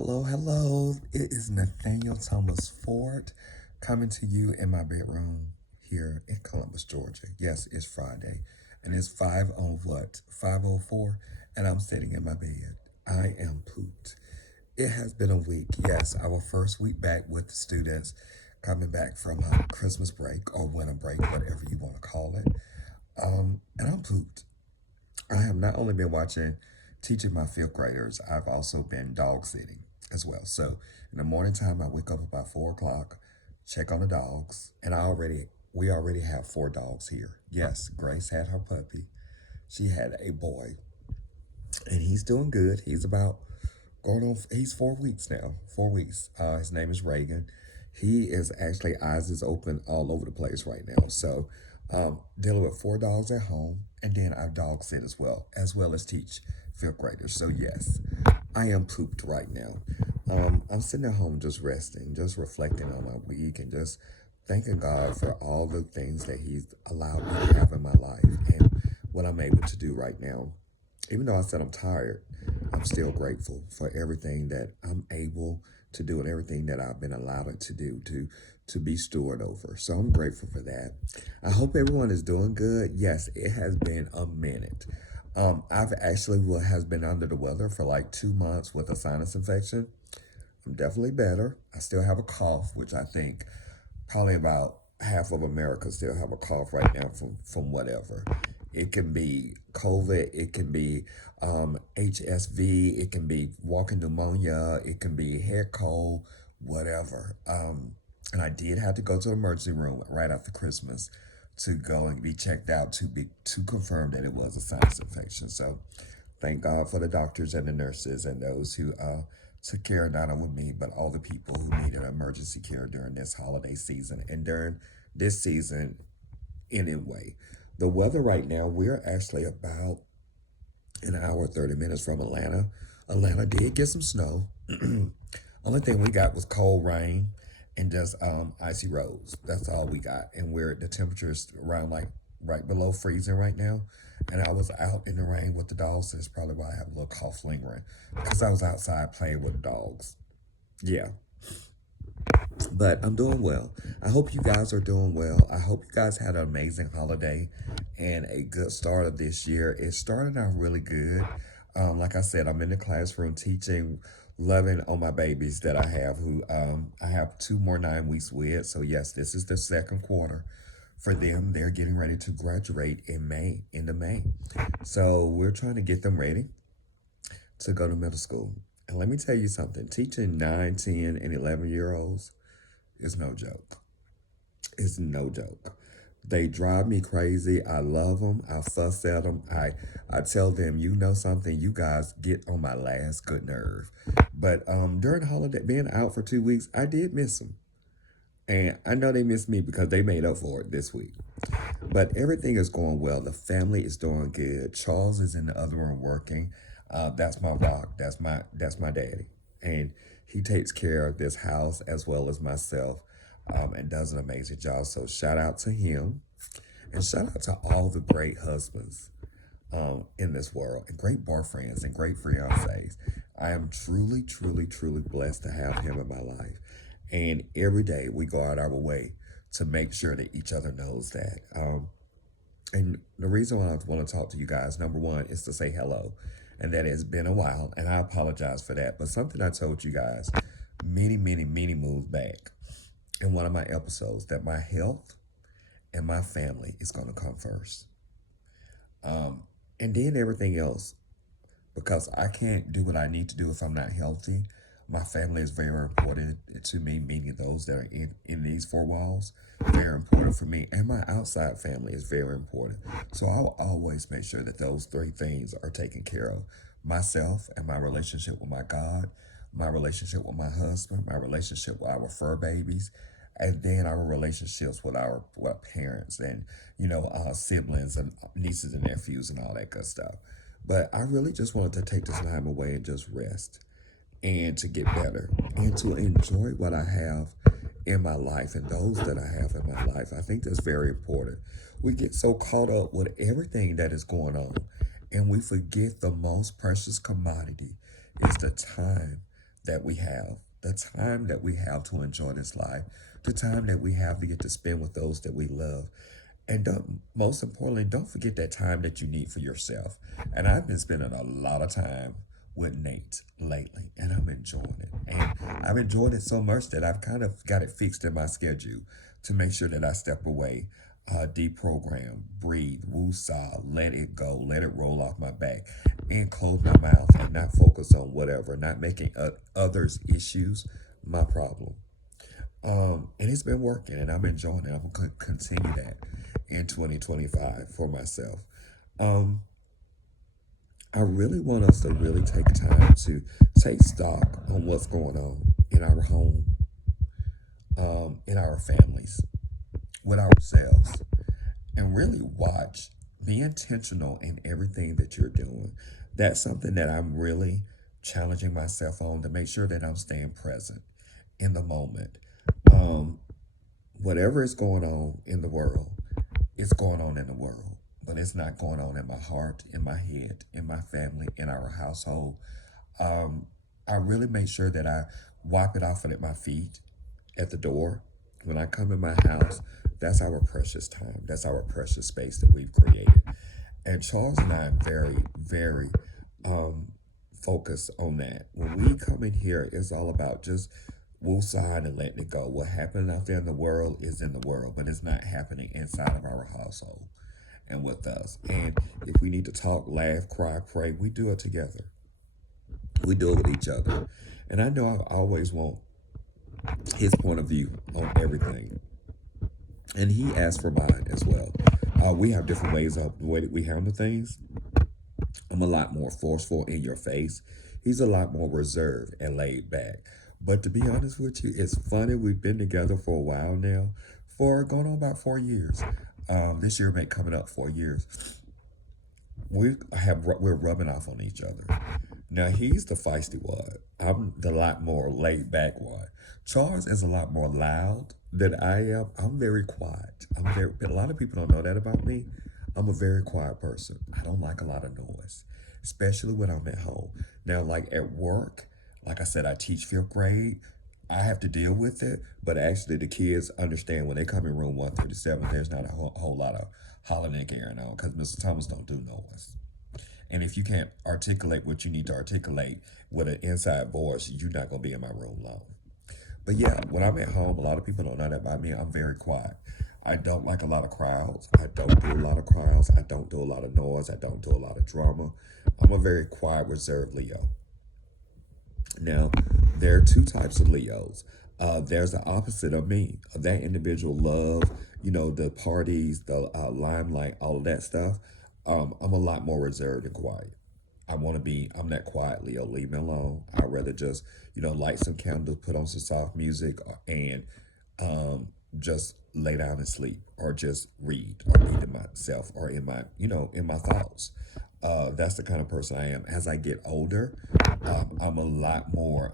Hello, hello. It is Nathaniel Thomas Ford coming to you in my bedroom here in Columbus, Georgia. Yes, it's Friday, and it's 5 on what? 5:04, and I'm sitting in my bed. I am pooped. It has been a week. Yes, our first week back with the students coming back from Christmas break or winter break, whatever you want to call it. And I'm pooped. I have not only been teaching my fifth graders, I've also been dog sitting as well. So in the morning time, I wake up about 4 o'clock, check on the dogs, and we already have four dogs here. Yes, Grace had her puppy. She had a boy, and he's doing good. He's about going on. He's 4 weeks now. 4 weeks. His name is Reagan. He is actually eyes is open all over the place right now. So dealing with four dogs at home, and then our dog sit as well as teach fifth graders. So yes, I am pooped right now. I'm sitting at home just resting, just reflecting on my week, and just thanking God for all the things that He's allowed me to have in my life and what I'm able to do right now. Even though I said I'm tired, I'm still grateful for everything that I'm able to do and everything that I've been allowed to do to be steward over. So I'm grateful for that. I hope everyone is doing good. Yes, it has been a minute. I've actually has been under the weather for like 2 months with a sinus infection. I'm definitely better. I still have a cough, which I think probably about half of America still have a cough right now from whatever. It can be COVID, it can be HSV, it can be walking pneumonia, it can be head cold, whatever. And I did have to go to the emergency room right after Christmas to go and be checked out to confirm that it was a sinus infection. So thank God for the doctors and the nurses and those who took care not only me, but all the people who needed emergency care during this holiday season and during this season anyway. The weather right now, we're actually about an hour, 30 minutes from Atlanta. Atlanta did get some snow. Only thing we got was cold rain and just icy roads. That's all we got. And the temperature's around like right below freezing right now. And I was out in the rain with the dogs, and it's probably why I have a little cough lingering. Because I was outside playing with the dogs. Yeah. But I'm doing well. I hope you guys are doing well. I hope you guys had an amazing holiday and a good start of this year. It started out really good. Like I said, I'm in the classroom teaching, loving on my babies that I have, who I have 2 more 9 weeks with. So yes, this is the second quarter for them. They're getting ready to graduate in May, into May. So we're trying to get them ready to go to middle school. And let me tell you something, teaching 9, 10, and 11-year-olds is no joke. It's no joke. They drive me crazy. I love them. I fuss at them. I tell them, you know something, you guys get on my last good nerve. But during the holiday, being out for 2 weeks, I did miss them. And I know they missed me because they made up for it this week. But everything is going well. The family is doing good. Charles is in the other room working. That's my rock. That's my daddy, and he takes care of this house as well as myself, and does an amazing job. So shout out to him, and shout out to all the great husbands in this world, and great boyfriends and great fiancés. I am truly, truly, truly blessed to have him in my life, and every day we go out our way to make sure that each other knows that. And the reason why I want to talk to you guys, number one, is to say hello. And that has been a while, and I apologize for that. But something I told you guys many, many, many moves back in one of my episodes, that my health and my family is going to come first. And then everything else, because I can't do what I need to do if I'm not healthy. My family is very important to me, meaning those that are in these four walls, very important for me. And my outside family is very important. So I'll always make sure that those three things are taken care of. Myself and my relationship with my God, my relationship with my husband, my relationship with our fur babies, and then our relationships with our parents and, siblings and nieces and nephews and all that good stuff. But I really just wanted to take this time away and just rest and to get better and to enjoy what I have in my life and those that I have in my life. I think that's very important. We get so caught up with everything that is going on, and we forget the most precious commodity is the time that we have, the time that we have to enjoy this life, the time that we have to get to spend with those that we love. And most importantly, don't forget that time that you need for yourself. And I've been spending a lot of time with Nate lately, and I'm enjoying it. And I've enjoyed it so much that I've kind of got it fixed in my schedule to make sure that I step away, deprogram, breathe, woosah, let it go, let it roll off my back, and close my mouth and not focus on whatever, not making others' issues my problem. And it's been working, and I'm enjoying it. I'm going to continue that in 2025 for myself. Um, I really want us to really take time to take stock on what's going on in our home, in our families, with ourselves, and really watch, be intentional in everything that you're doing. That's something that I'm really challenging myself on to make sure that I'm staying present in the moment. Um, Whatever is going on in the world, it's going on in the world, but it's not going on in my heart, in my head, in my family, in our household. Um, I really make sure that I wipe it off at my feet at the door. When I come in my house, that's our precious time. That's our precious space that we've created. And Charles and I are very, very um, focused on that. When we come in here, it's all about just woosah and letting it go. What happened out there in the world is in the world, but it's not happening inside of our household and with us. And if we need to talk, laugh, cry, pray, we do it together. We do it with each other. And I know I always want his point of view on everything. And he asked for mine as well. We have different ways of the way that we handle things. I'm a lot more forceful in your face. He's a lot more reserved and laid back. But to be honest with you, it's funny. We've been together for a while now, for going on about 4 years. This year may coming up 4 years. We're rubbing off on each other. Now he's the feisty one. I'm the lot more laid back one. Charles is a lot more loud than I am. I'm very quiet. A lot of people don't know that about me. I'm a very quiet person. I don't like a lot of noise, especially when I'm at home. Now, like at work, like I said, I teach fifth grade. I have to deal with it, but actually the kids understand when they come in room 137, there's not a whole lot of hollering and carrying on because Mr. Thomas don't do noise. And if you can't articulate what you need to articulate with an inside voice, you're not going to be in my room long. But yeah, when I'm at home, a lot of people don't know that about me. I'm very quiet. I don't like a lot of crowds. I don't do a lot of crowds. I don't do a lot of noise. I don't do a lot of drama. I'm a very quiet, reserved Leo. Now, there are two types of Leos. There's the opposite of me. That individual love, the parties, the limelight, all of that stuff. I'm a lot more reserved and quiet. I'm that quiet Leo. Leave me alone. I'd rather just, light some candles, put on some soft music, and just lay down and sleep, or just read, or be to myself, or in my thoughts. That's the kind of person I am. As I get older, I'm a lot more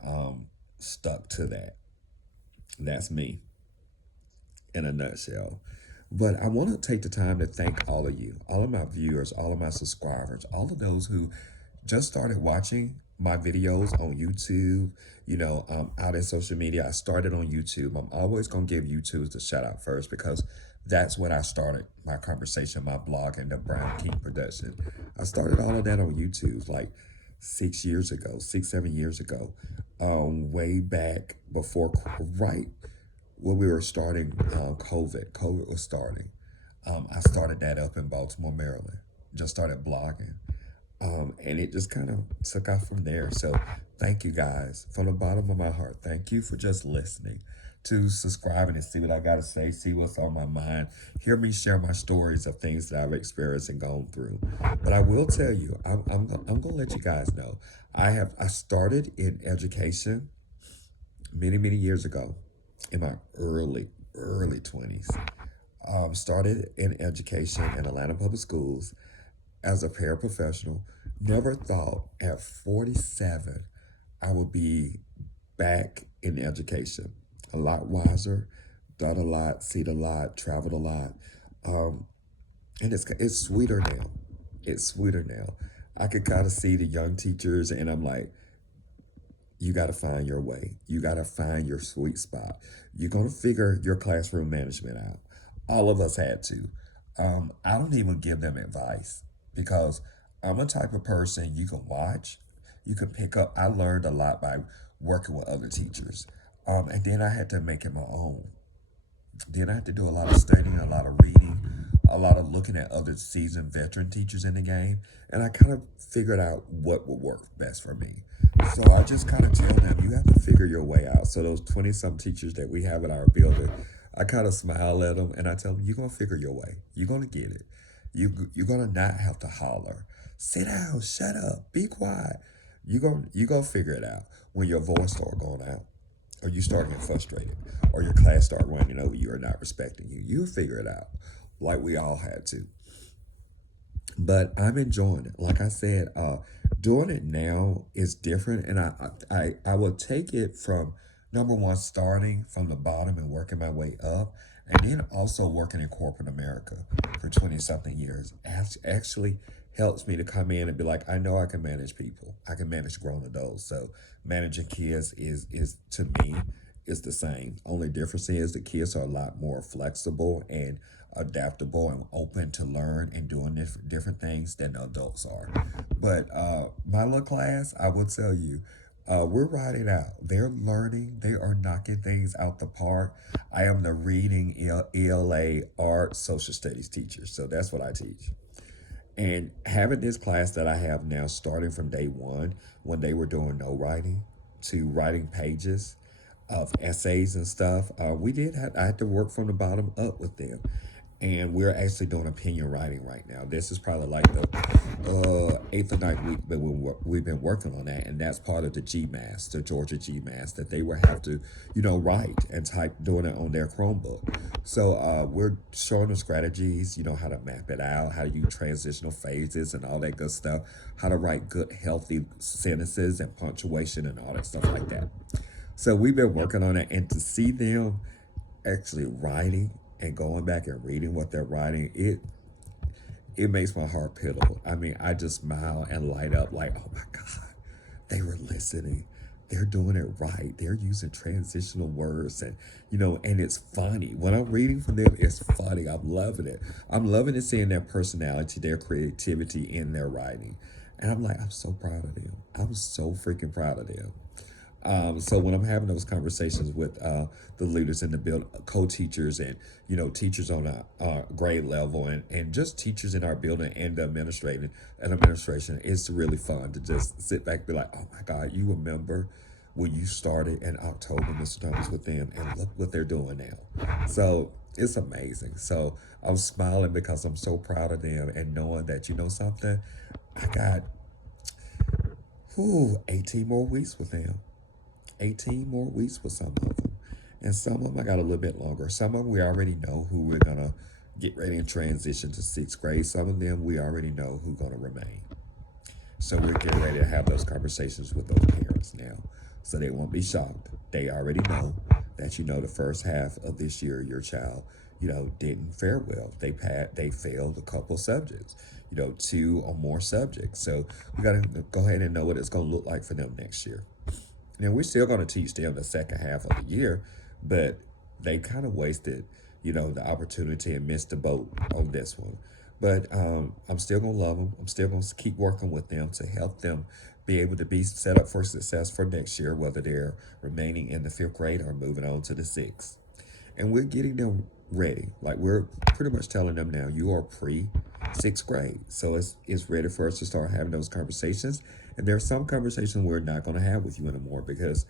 stuck to that. That's me in a nutshell. But I want to take the time to thank all of you, all of my viewers, all of my subscribers, all of those who just started watching my videos on YouTube, out in social media. I started on YouTube. I'm always going to give YouTube the shout out first because that's when I started my conversation, my blog, and the Brown King production. I started all of that on YouTube like 6 years ago, 6, 7 years ago, way back before, right when we were starting COVID. COVID was starting. I started that up in Baltimore, Maryland. Just started blogging. And it just kind of took off from there. So thank you guys from the bottom of my heart. Thank you for just listening, to subscribing and see what I got to say, see what's on my mind, hear me share my stories of things that I've experienced and gone through. But I will tell you, I'm going to let you guys know. I started in education many, many years ago in my early 20s. Started in education in Atlanta Public Schools as a paraprofessional. Never thought at 47 I would be back in education. A lot wiser, done a lot, seen a lot, traveled a lot. Um, and it's sweeter now. It's sweeter now. I could kind of see the young teachers, and I'm like, you got to find your way. You got to find your sweet spot. You're going to figure your classroom management out. All of us had to. I don't even give them advice because I'm a type of person you can watch, you can pick up. I learned a lot by working with other teachers. And then I had to make it my own. Then I had to do a lot of studying, a lot of reading, a lot of looking at other seasoned veteran teachers in the game, and I kind of figured out what would work best for me. So I just kind of tell them, you have to figure your way out. So those 20 some teachers that we have in our building, I kind of smile at them and I tell them, you're going to figure your way. You're going to get it. You're going to not have to holler. Sit down, shut up, be quiet. You're gonna figure it out when your voice start going out or you start getting frustrated, or your class start running over you or not respecting you. You'll figure it out, like we all had to. But I'm enjoying it. Like I said, doing it now is different, and I will take it from number one, starting from the bottom and working my way up, and then also working in corporate America for 20 something years. Actually helps me to come in and be like, I know I can manage people. I can manage grown adults. So managing kids is to me is the same. Only difference is the kids are a lot more flexible and adaptable and open to learn and doing different things than the adults are. But my little class, I will tell you, we're riding out. They're learning. They are knocking things out the park. I am the reading ELA art social studies teacher. So that's what I teach. And having this class that I have now, starting from day one, when they were doing no writing to writing pages of essays and stuff, I had to work from the bottom up with them. And we're actually doing opinion writing right now. This is probably like the eighth or ninth week that we've been working on that, and that's part of the GMAS, the Georgia GMAS, that they will have to, write and type, doing it on their Chromebook. So we're showing them strategies, how to map it out, how to use transitional phases and all that good stuff, how to write good, healthy sentences and punctuation and all that stuff like that. So we've been working on it, and to see them actually writing and going back and reading what they're writing, it makes my heart piddle. I mean, I just smile and light up like, oh my God, they were listening. They're doing it right. They're using transitional words, and it's funny. When I'm reading from them, it's funny. I'm loving it. I'm loving it, seeing their personality, their creativity in their writing. And I'm like, I'm so proud of them. I'm so freaking proud of them. So when I'm having those conversations with the leaders in the build, co-teachers, and teachers on a grade level, and just teachers in our building and the administration, it's really fun to just sit back and be like, oh my God, you remember when you started in October, Mr. Thomas, with them, and look what they're doing now. So it's amazing. So I'm smiling because I'm so proud of them, and knowing that, something, I got 18 more weeks with them. 18 more weeks with some of them. And some of them I got a little bit longer. Some of them we already know who we're going to get ready and transition to sixth grade. Some of them we already know who's going to remain. So we're getting ready to have those conversations with those parents now. So they won't be shocked. They already know that, the first half of this year, your child, didn't fare well. They failed a couple subjects, two or more subjects. So we got to go ahead and know what it's going to look like for them next year. Now, we're still going to teach them the second half of the year, but they kind of wasted, the opportunity and missed the boat on this one. But I'm still going to love them. I'm still going to keep working with them to help them be able to be set up for success for next year, whether they're remaining in the fifth grade or moving on to the sixth. And we're getting them ready. Like, we're pretty much telling them now, you are pre-sixth grade. So it's ready for us to start having those conversations. And there are some conversations we're not going to have with you anymore because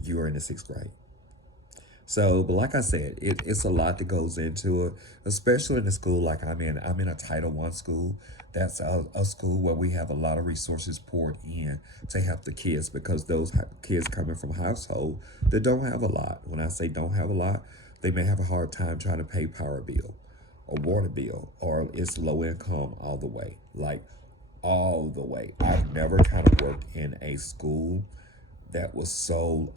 you are in the sixth grade. So, but like I said, it's a lot that goes into it, especially in a school like I'm in. I'm in a Title I school. That's a school where we have a lot of resources poured in to help the kids, because those kids coming from household that don't have a lot. When I say don't have a lot, they may have a hard time trying to pay power bill or water bill, or it's low income all the way. Like, all the way. I've never kind of worked in a school that was so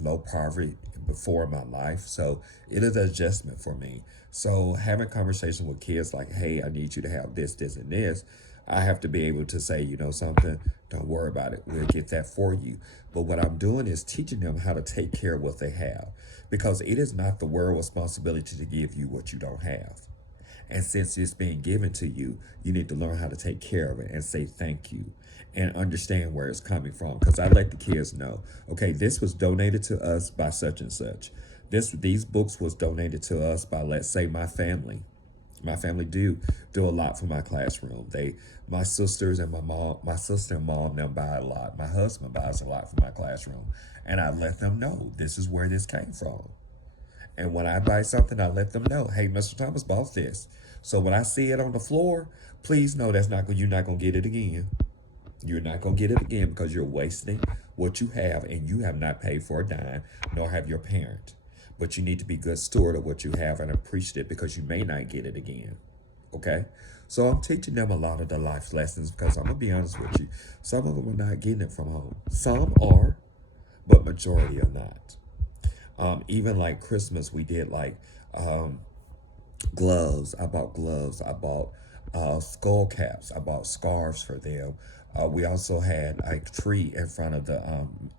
low poverty before in my life. So it is an adjustment for me. So having conversation with kids like, hey, I need you to have this, this, and this. I have to be able to say, you know something, don't worry about it. We'll get that for you. But what I'm doing is teaching them how to take care of what they have, because it is not the world's responsibility to give you what you don't have. And since it's being given to you, you need to learn how to take care of it and say thank you and understand where it's coming from. Because I let the kids know, okay, this was donated to us by such and such. These books was donated to us by, let's say, my family. My family do a lot for my classroom. My sisters and my sister and mom them buy a lot. My husband buys a lot for my classroom, and I let them know this is where this came from. And when I buy something, I let them know, hey, Mr. Thomas bought this. So when I see it on the floor, please know that's not you're not gonna get it again. You're not gonna get it again because you're wasting what you have, and you have not paid for a dime, nor have your parent. But you need to be good steward of what you have and appreciate it, because you may not get it again. Okay? So I'm teaching them a lot of the life lessons, because I'm gonna be honest with you. Some of them are not getting it from home. Some are, but majority are not. Even like Christmas, we did like um, gloves. I bought gloves. I bought skull caps. I bought scarves for them. We also had a tree in front of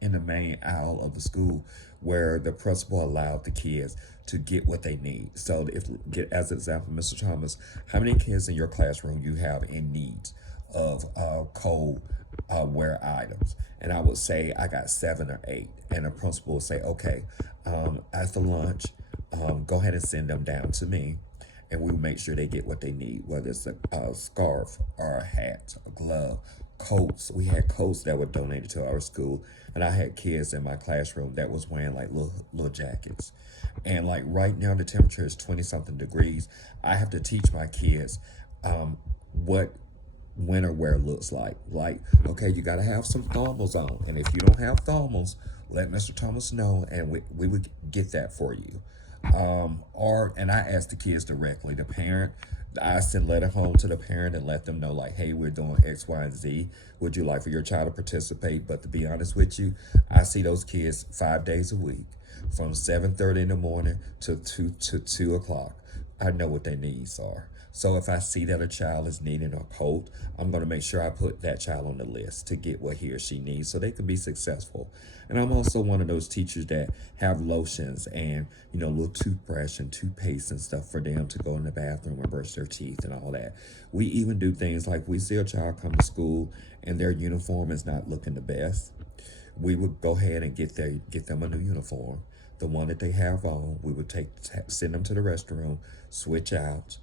in the main aisle of the school, where the principal allowed the kids to get what they need. So, if get as an example, Mr. Thomas, how many kids in your classroom you have in need of cold wear items? And I would say I got 7 or 8, and the principal would say, okay, after lunch, go ahead and send them down to me, and we make sure they get what they need, whether it's a scarf or a hat, a glove, coats. We had coats that were donated to our school, and I had kids in my classroom that was wearing like little jackets. And like right now, the temperature is 20 something degrees. I have to teach my kids what winter wear looks like. Like, okay, you got to have some thermals on, and if you don't have thermals, let Mr. Thomas know, and we would get that for you. Or and I ask the kids directly. The parent, I send letter home to the parent and let them know, like, hey, we're doing X, Y, and Z. Would you like for your child to participate? But to be honest with you, I see those kids 5 days a week, from 7:30 in the morning to 2 o'clock. I know what their needs are. So if I see that a child is needing a coat, I'm going to make sure I put that child on the list to get what he or she needs, so they can be successful. And I'm also one of those teachers that have lotions and, little toothbrush and toothpaste and stuff for them to go in the bathroom and brush their teeth and all that. We even do things like, we see a child come to school and their uniform is not looking the best. We would go ahead and get them a new uniform. The one that they have on, we would send them to the restroom, switch out,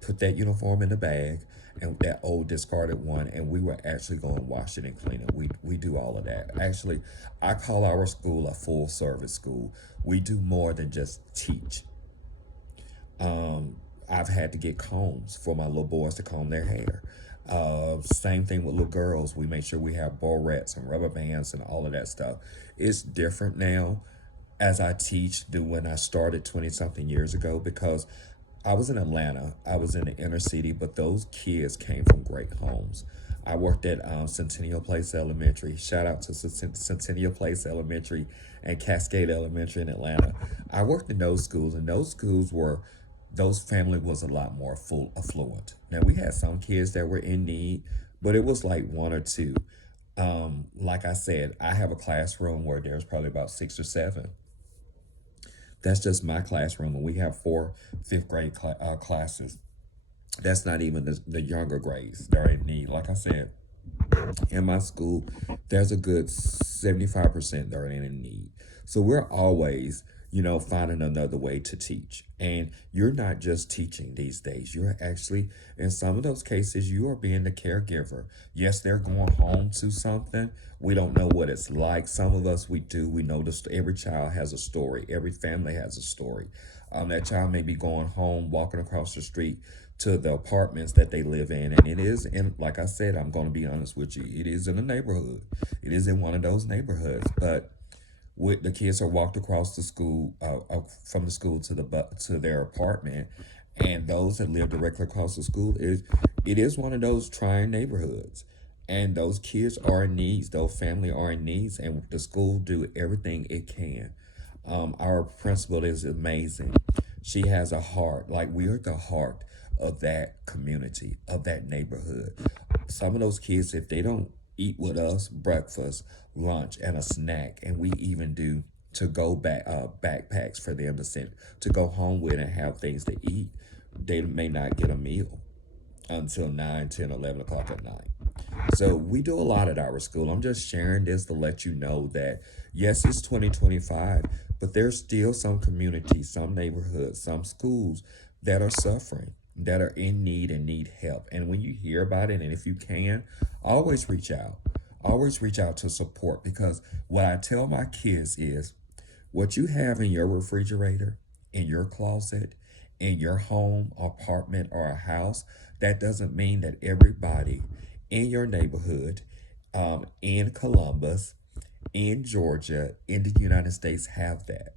put that uniform in the bag, and that old discarded one, and we were actually going to wash it and clean it. We do all of that. Actually, I call our school a full service school. We do more than just teach. I've had to get combs for my little boys to comb their hair. Same thing with little girls. We make sure we have barrettes and rubber bands and all of that stuff. It's different now as I teach than when I started 20 something years ago, because I was in Atlanta. I was in the inner city, but those kids came from great homes. I worked at Centennial Place Elementary. Shout out to Centennial Place Elementary and Cascade Elementary in Atlanta. I worked in those schools, and those family was a lot more full affluent. Now we had some kids that were in need, but it was like one or two. Like I said, I have a classroom where there's probably about 6 or 7. That's just my classroom, and we have 4 5th grade classes. That's not even the younger grades that are in need. Like I said, in my school, there's a good 75% that are in need. So we're always, finding another way to teach. And you're not just teaching these days. You're actually, in some of those cases, you are being the caregiver. Yes, they're going home to something. We don't know what it's like. Some of us, we do. We know every child has a story. Every family has a story. That child may be going home, walking across the street to the apartments that they live in. And it is like I said, I'm going to be honest with you, it is in a neighborhood. It is in one of those neighborhoods. But the kids are walked across the school, from the school to their apartment, and those that live directly across the school, it is one of those trying neighborhoods. And those kids are in needs, those family are in needs, and the school do everything it can. Our principal is amazing. She has a heart. Like, we are the heart of that community, of that neighborhood. Some of those kids, if they don't eat with us breakfast, lunch, and a snack, and we even do to go back backpacks for them to send to go home with and have things to eat, they may not get a meal until 9, 10, 11 o'clock at night. So we do a lot at our school. I'm just sharing this to let you know that yes, it's 2025, but there's still some communities, some neighborhoods, some schools that are suffering, that are in need and need help. And when you hear about it, and if you can, always reach out. Always reach out to support, because what I tell my kids is what you have in your refrigerator, in your closet, in your home, apartment, or a house, that doesn't mean that everybody in your neighborhood, in Columbus, in Georgia, in the United States have that.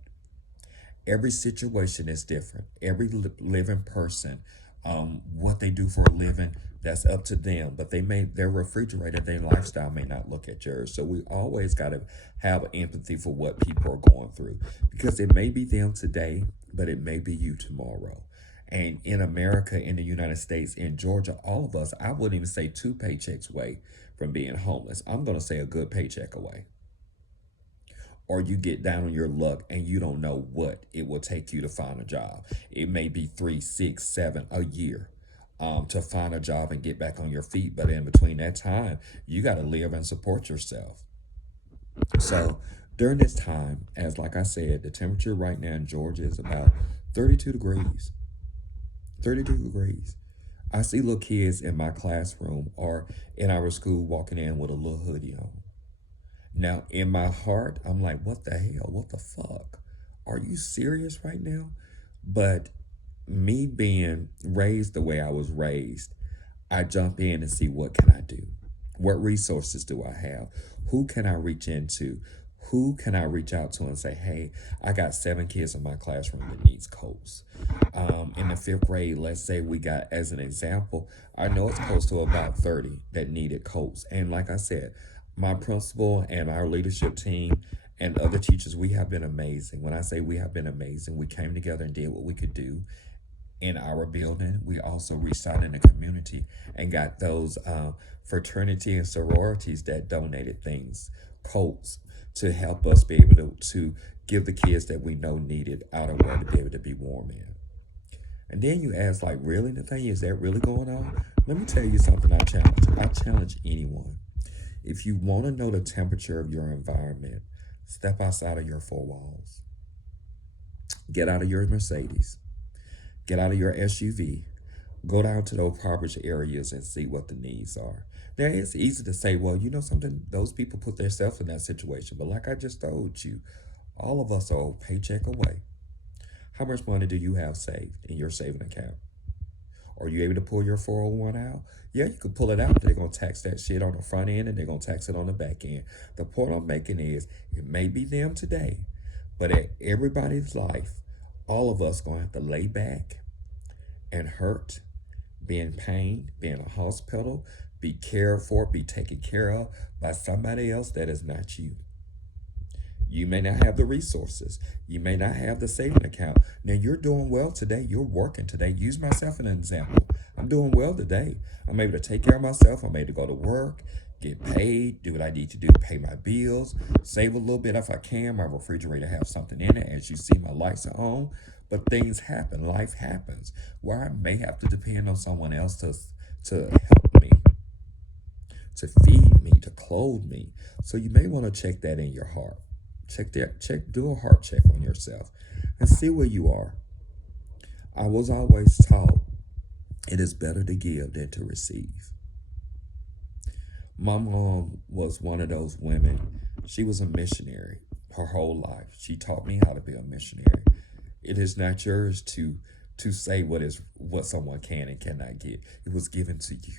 Every situation is different. Every living person, what they do for a living, that's up to them. But their refrigerator, their lifestyle may not look at yours. So we always got to have empathy for what people are going through, because it may be them today, but it may be you tomorrow. And in America, in the United States, in Georgia, all of us, I wouldn't even say 2 paychecks away from being homeless. I'm going to say a good paycheck away. Or you get down on your luck and you don't know what it will take you to find a job. It may be 3, 6, 7 a year, to find a job and get back on your feet. But in between that time, you got to live and support yourself. So during this time, as like I said, the temperature right now in Georgia is about 32 degrees. 32 degrees. I see little kids in my classroom or in our school walking in with a little hoodie on. Now, in my heart, I'm like, what the hell? What the fuck? Are you serious right now? But me being raised the way I was raised, I jump in and see, what can I do? What resources do I have? Who can I reach into? Who can I reach out to and say, hey, I got 7 kids in my classroom that needs coats. In the 5th grade, let's say we got, as an example, I know it's close to about 30 that needed coats. And like I said, my principal and our leadership team and other teachers, we have been amazing. When I say we have been amazing, we came together and did what we could do in our building. We also reached out in the community and got those fraternity and sororities that donated things, coats, to help us be able to give the kids that we know needed outerwear to be able to be warm in. And then you ask, like, really, Nathaniel, is that really going on? Let me tell you something. I challenge anyone. If you want to know the temperature of your environment, step outside of your 4 walls. Get out of your Mercedes. Get out of your SUV. Go down to those impoverished areas and see what the needs are. Now, it's easy to say, well, you know something, those people put themselves in that situation. But like I just told you, all of us are a paycheck away. How much money do you have saved in your saving account? Are you able to pull your 401 out? Yeah, you can pull it out, but they're going to tax that shit on the front end and they're going to tax it on the back end. The point I'm making is, it may be them today, but at everybody's life, all of us going to have to lay back and hurt, be in pain, be in a hospital, be cared for, be taken care of by somebody else that is not you. You may not have the resources. You may not have the saving account. Now, you're doing well today. You're working today. Use myself as an example. I'm doing well today. I'm able to take care of myself. I'm able to go to work, get paid, do what I need to do, pay my bills, save a little bit if I can. My refrigerator have something in it. As you see, my lights are on. But things happen. Life happens where I may have to depend on someone else to help me, to feed me, to clothe me. So you may want to check that in your heart. Do a heart check on yourself and see where you are. I was always taught it is better to give than to receive. My mom was one of those women. She was a missionary her whole life. She taught me how to be a missionary. It is not yours to say what someone can and cannot get. It was given to you.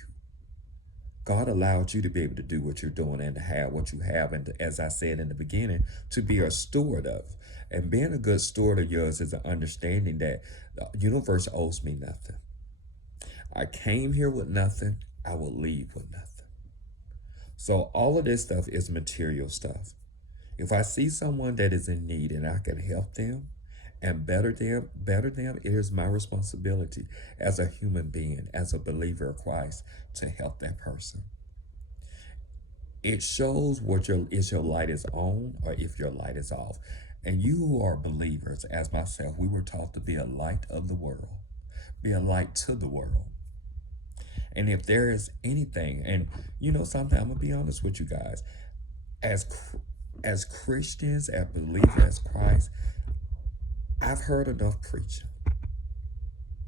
God allowed you to be able to do what you're doing and to have what you have. And as I said in the beginning, to be a steward of. And being a good steward of yours is an understanding that the universe owes me nothing. I came here with nothing. I will leave with nothing. So all of this stuff is material stuff. If I see someone that is in need and I can help them And better them, it is my responsibility as a human being, as a believer of Christ, to help that person. It shows what your light is on or if your light is off. And you who are believers, as myself, we were taught to be a light of the world, be a light to the world. And if there is anything, and something, I'm gonna be honest with you guys, as as Christians, as believers, as Christ, I've heard enough preaching.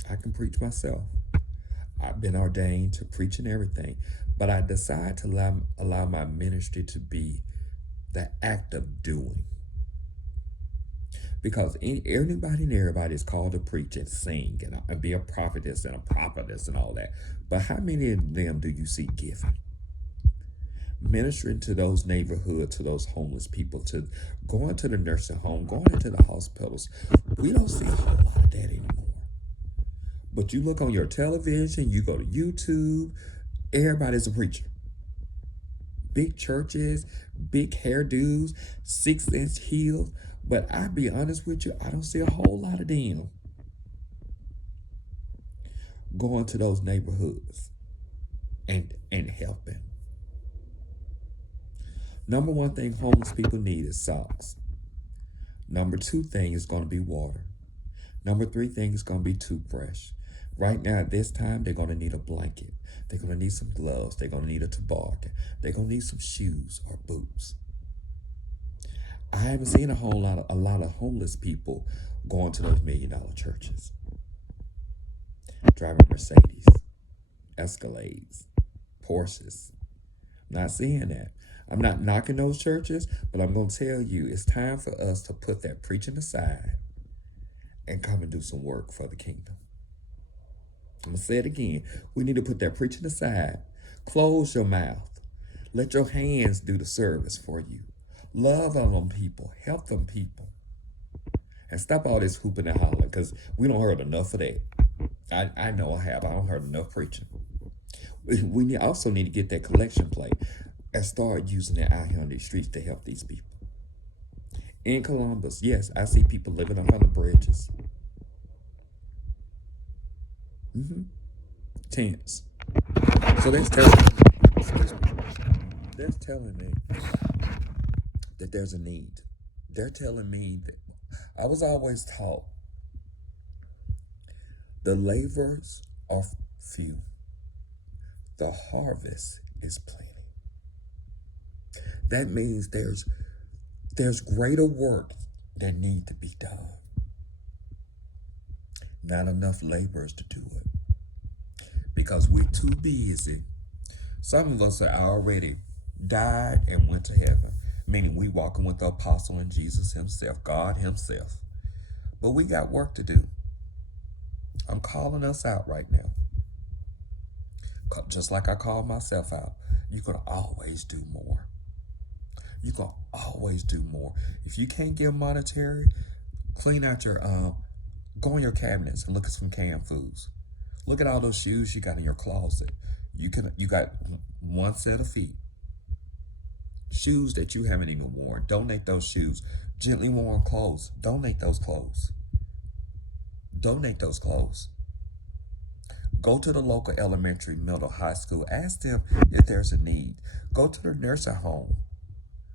I can preach myself. I've been ordained to preach and everything, but I decide to allow my ministry to be the act of doing. Because anybody and everybody is called to preach and sing and be a prophetess and a prophetess and all that. But how many of them do you see giving? Ministering to those neighborhoods, to those homeless people, to going to the nursing home, going into the hospitals. We don't see a whole lot of that anymore. But you look on your television, you go to YouTube, everybody's a preacher. Big churches, big hairdos, 6-inch heels. But I'll be honest with you, I don't see a whole lot of them going to those neighborhoods and helping. Number one thing homeless people need is socks. Number two thing is going to be water. Number three thing is going to be toothbrush. Right now, at this time, they're going to need a blanket. They're going to need some gloves. They're going to need a toboggan. They're going to need some shoes or boots. I haven't seen a lot of homeless people going to those $1 million churches, driving Mercedes, Escalades, Porsches. I'm not seeing that. I'm not knocking those churches, but I'm going to tell you, it's time for us to put that preaching aside and come and do some work for the kingdom. I'm going to say it again. We need to put that preaching aside. Close your mouth. Let your hands do the service for you. Love on them people. Help them people. And stop all this hooping and hollering, because we don't heard enough of that. I know I have. I don't heard enough preaching. We also need to get that collection plate and start using it out here on these streets to help these people. In Columbus, yes, I see people living up on the bridges. Tents. So that's telling me that there's a need. They're telling me that I was always taught the laborers are few. The harvest is plenty. That means there's greater work that need to be done. Not enough laborers to do it. Because we're too busy. Some of us are already died and went to heaven. Meaning we walking with the apostle and Jesus himself, God himself. But we got work to do. I'm calling us out right now. Just like I called myself out. You can always do more. You can always do more. If you can't give monetary, clean out go in your cabinets and look at some canned foods. Look at all those shoes you got in your closet. You got one set of feet. Shoes that you haven't even worn. Donate those shoes. Gently worn clothes. Donate those clothes. Donate those clothes. Go to the local elementary, middle, high school. Ask them if there's a need. Go to the nursing home.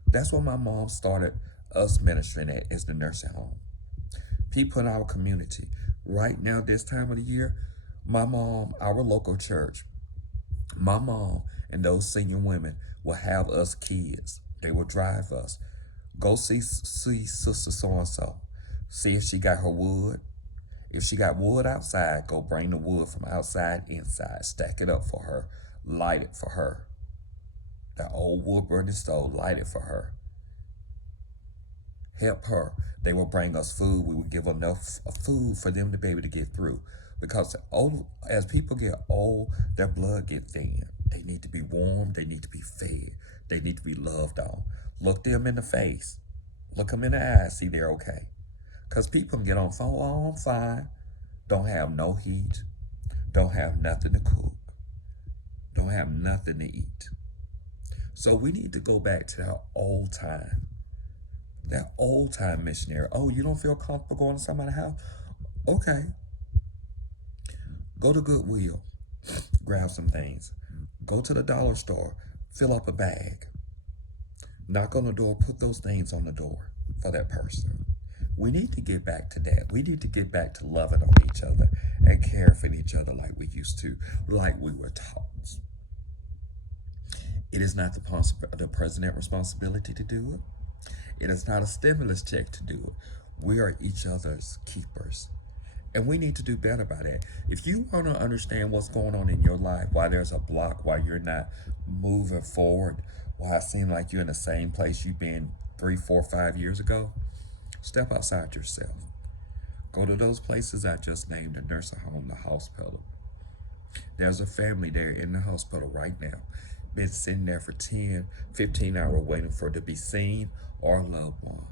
That's what my mom started us ministering at, is the nursing home. People in our community. Right now, this time of the year, my mom, our local church, my mom and those senior women will have us kids. They will drive us. Go see Sister So-and-so. See if she got her wood. If she got wood outside, go bring the wood from outside inside. Stack it up for her. Light it for her. That old wood burning stove, light it for her. Help her. They will bring us food. We will give enough food for them to be able to get through. Because as people get old, their blood gets thin. They need to be warmed. They need to be fed. They need to be loved on. Look them in the face. Look them in the eyes. See they're okay. Because people can get on fine, don't have no heat, don't have nothing to cook, don't have nothing to eat. So we need to go back to our old time. That old time missionary. Oh, you don't feel comfortable going to somebody's house? Okay. Go to Goodwill, grab some things. Go to the dollar store, fill up a bag. Knock on the door, put those things on the door for that person. We need to get back to that. We need to get back to loving on each other and caring for each other like we used to, like we were taught. It is not the president's responsibility to do it. It is not a stimulus check to do it. We are each other's keepers. And we need to do better by that. If you want to understand what's going on in your life, why there's a block, why you're not moving forward, why it seems like you're in the same place you've been 3, 4, 5 years ago, step outside yourself. Go to those places I just named, the nursing home, the hospital. There's a family there in the hospital right now. Been sitting there for 10, 15 hours waiting for it to be seen or a loved one.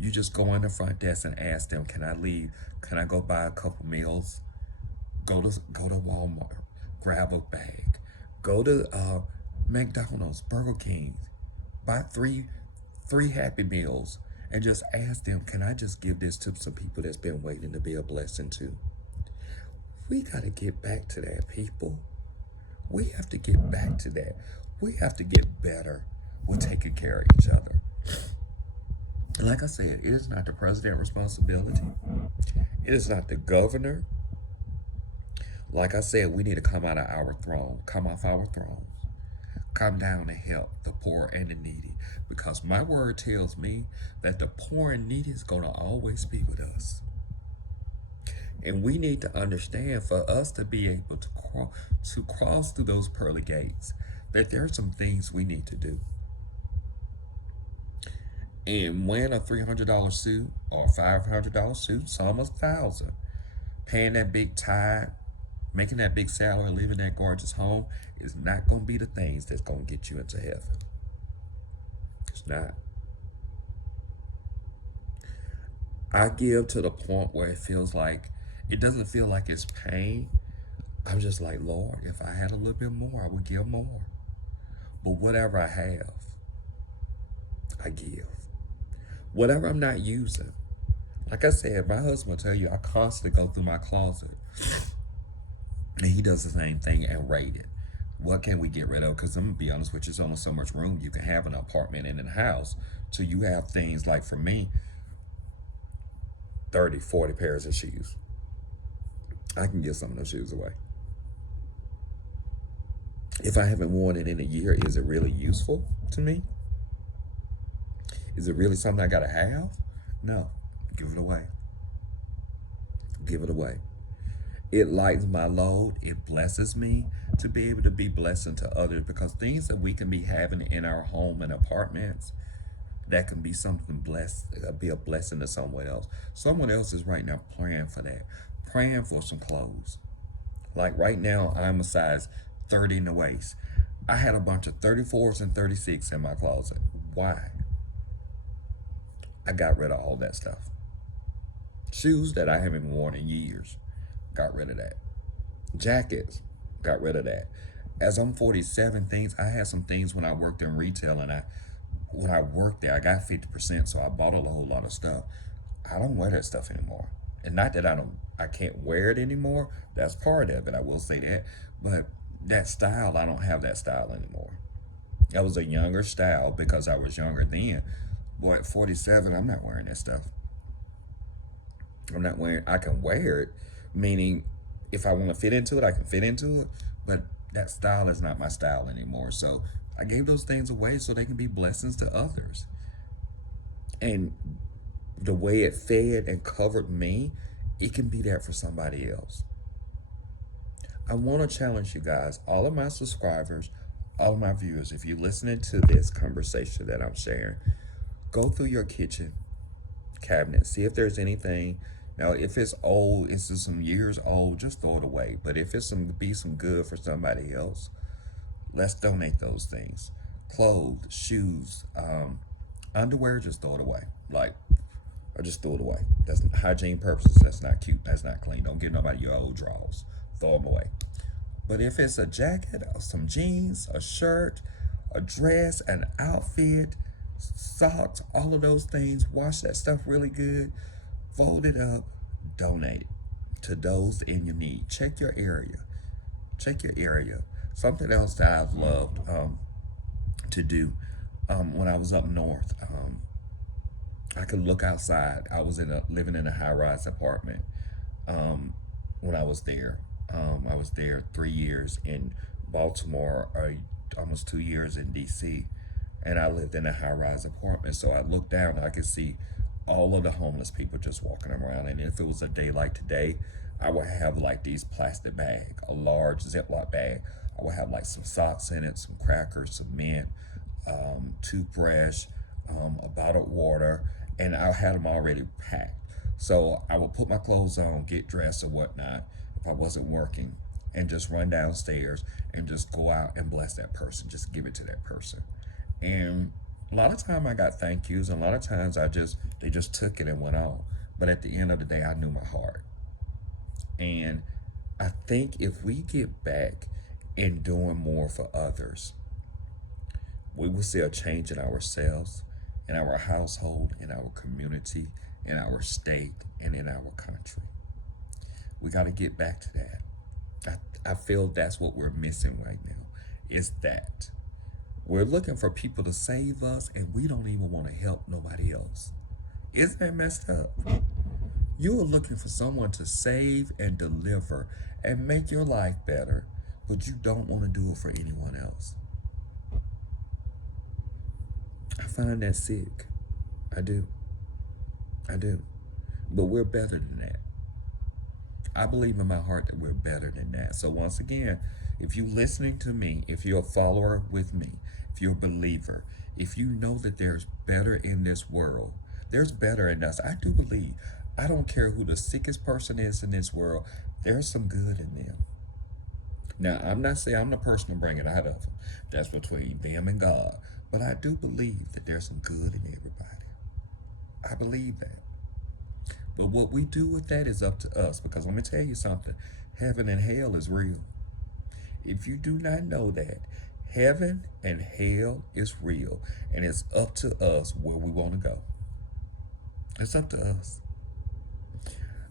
You just go in the front desk and ask them, can I leave? Can I go buy a couple meals? Go to Walmart, grab a bag. Go to McDonald's, Burger King, buy three Happy Meals and just ask them, can I just give this to some people that's been waiting to be a blessing to? We got to get back to that, people. We have to get back to that. We have to get better with taking care of each other. Like I said, it is not the president's responsibility. It is not the governor. Like I said, we need to come out of our throne, come off our thrones, come down and help the poor and the needy. Because my word tells me that the poor and needy is going to always be with us. And we need to understand, for us to be able to cross through those pearly gates, that there are some things we need to do. And wearing a $300 suit or a $500 suit, some $1,000, paying that big tithe, making that big salary, living that gorgeous home is not going to be the things that's going to get you into heaven. It's not. I give to the point where it doesn't feel like it's pain. I'm just like, Lord, if I had a little bit more, I would give more. But whatever I have, I give. Whatever I'm not using. Like I said, my husband will tell you, I constantly go through my closet. And he does the same thing and rate it. What can we get rid of? Because I'm going to be honest with you, there's only so much room you can have in an apartment and in a house. So you have things like, for me, 30, 40 pairs of shoes. I can give some of those shoes away. If I haven't worn it in a year, is it really useful to me? Is it really something I got to have? No. Give it away. Give it away. It lightens my load. It blesses me to be able to be blessing to others, because things that we can be having in our home and apartments, that can be something blessed, be a blessing to someone else. Someone else is right now praying for that, praying for some clothes. Like right now, I'm a size 30 in the waist. I had a bunch of 34s and 36 in my closet. Why? I got rid of all that stuff. Shoes that I haven't worn in years, got rid of that. Jackets, got rid of that. As I'm 47, I had some things when I worked in retail, and when I worked there, I got 50%, so I bought a whole lot of stuff. I don't wear that stuff anymore. And not that I can't wear it anymore. That's part of it, I will say that. But that style, I don't have that style anymore. That was a younger style because I was younger then. Boy, at 47, I'm not wearing that stuff. I can wear it, meaning if I want to fit into it, I can fit into it. But that style is not my style anymore. So I gave those things away so they can be blessings to others. And the way it fed and covered me, it can be that for somebody else. I want to challenge you guys, all of my subscribers, all of my viewers, if you're listening to this conversation that I'm sharing, go through your kitchen cabinet, see if there's anything. Now, if it's old, it's just some years old, just throw it away. But if it's some good for somebody else, let's donate those things. Clothes, shoes, underwear, just throw it away. Or just throw it away. That's hygiene purposes. That's not cute. That's not clean. Don't give nobody your old drawers. Throw them away. But if it's a jacket, or some jeans, a shirt, a dress, an outfit, socks, all of those things. Wash that stuff really good, fold it up, donate to those in your need. Check your area. Check your area. Something else that I've loved to do when I was up north. I could look outside. I was living in a high-rise apartment when I was there. I was there 3 years in Baltimore, almost 2 years in D.C., and I lived in a high-rise apartment. So I looked down and I could see all of the homeless people just walking around. And if it was a day like today, I would have like these plastic bag, a large Ziploc bag. I would have like some socks in it, some crackers, some mint, toothbrush, a bottle of water, and I had them already packed. So I would put my clothes on, get dressed or whatnot if I wasn't working, and just run downstairs and just go out and bless that person, just give it to that person. And a lot of time I got thank yous, and a lot of times they just took it and went on. But at the end of the day, I knew my heart. And I think if we get back in doing more for others, we will see a change in ourselves, in our household, in our community, in our state, and in our country. We got to get back to that. I feel that's what we're missing right now, is that. We're looking for people to save us, and we don't even want to help nobody else. Isn't that messed up? You are looking for someone to save and deliver and make your life better, but you don't want to do it for anyone else. I find that sick. I do. I do. But we're better than that. I believe in my heart that we're better than that. So once again, if you're listening to me, if you're a follower with me, if you're a believer, if you know that there's better in this world, there's better in us. I do believe. I don't care who the sickest person is in this world, there's some good in them. Now, I'm not saying I'm the person to bring it out of them. That's between them and God. But I do believe that there's some good in everybody. I believe that. But what we do with that is up to us. Because let me tell you something. Heaven and hell is real. If you do not know that, heaven and hell is real. And it's up to us where we want to go. It's up to us.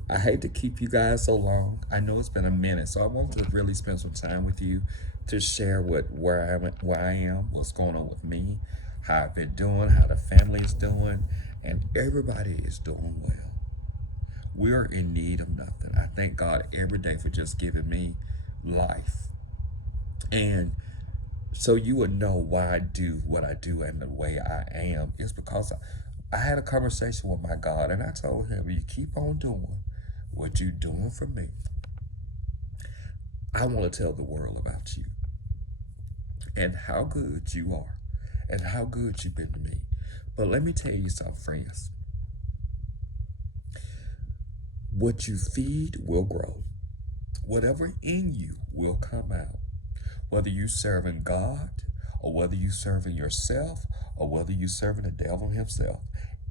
I hate to keep you guys so long. I know it's been a minute, so I want to really spend some time with you to share where I am, what's going on with me, how I've been doing, how the family is doing, and everybody is doing well. We're in need of nothing. I thank God every day for just giving me life. And so you would know why I do what I do and the way I am is because I had a conversation with my God, and I told him, you keep on doing what you're doing for me, I want to tell the world about you and how good you are and how good you've been to me. But let me tell you something, friends. What you feed will grow. Whatever in you will come out. Whether you serving God or whether you serving yourself or whether you serving the devil himself,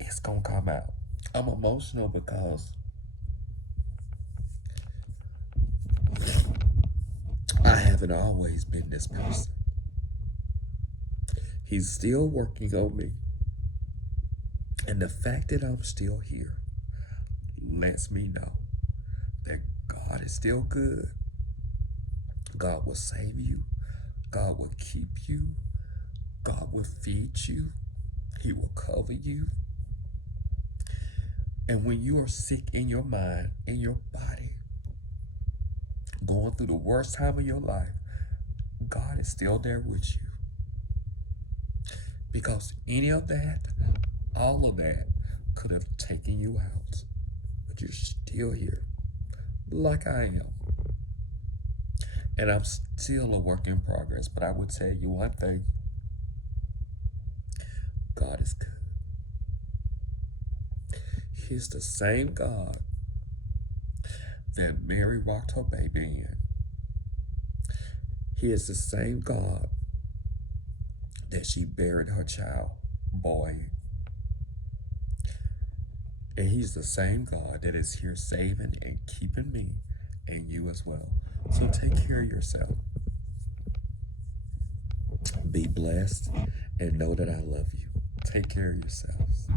it's going to come out. I'm emotional because I haven't always been this person. He's still working on me. And the fact that I'm still here lets me know that God is still good. God will save you. God will keep you. God will feed you. He will cover you. And when you are sick in your mind, in your body, going through the worst time of your life, God is still there with you. Because any of that, all of that, could have taken you out. But you're still here, like I am. And I'm still a work in progress. But I would tell you one thing. God is good. He's the same God that Mary rocked her baby in. He is the same God that she buried her child, boy. And he's the same God that is here saving and keeping me and you as well. So take care of yourself. Be blessed and know that I love you. Take care of yourselves.